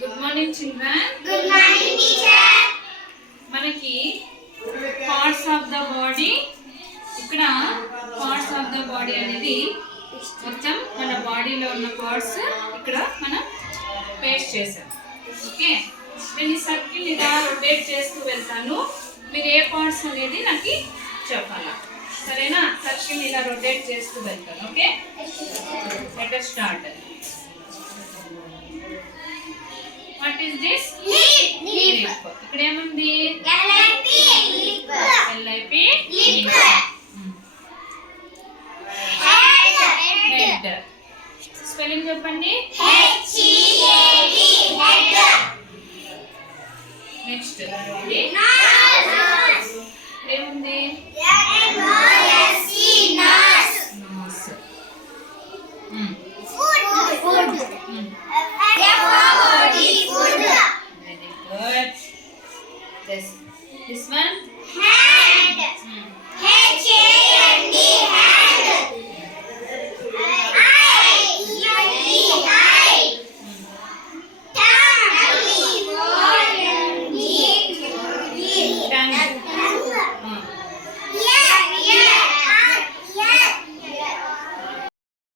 Good morning, children. Good morning, teacher. మనకి parts of the body ఇక్కడ parts of the body అనేది మొత్తం మన బాడీలో ఉన్న పార్ట్స్ ఇక్కడ మనం పేస్ట్ చేసాం. ఓకే, నేను ఈ సర్కిల్ ఇలా రొటేట్ చేస్తూ వెళ్తాను. మీరు ఏ పార్ట్స్ అనేది నాకు చెప్పాలా, సరేనా? సర్కిల్ ఇలా రొటేట్ చేస్తూ వెళ్తాను. Okay, let us start. What is this? Lip. ఇక్కడ ఏముంది? LIP lip. Head. స్పెల్లింగ్ చెప్పండి. HEAD head. నెక్స్ట్ ఏముంది? NOSE nose. Nose. Food. FOOD food. Very good. This one? Hand. HAND hand. Eye. Tongue. Tongue.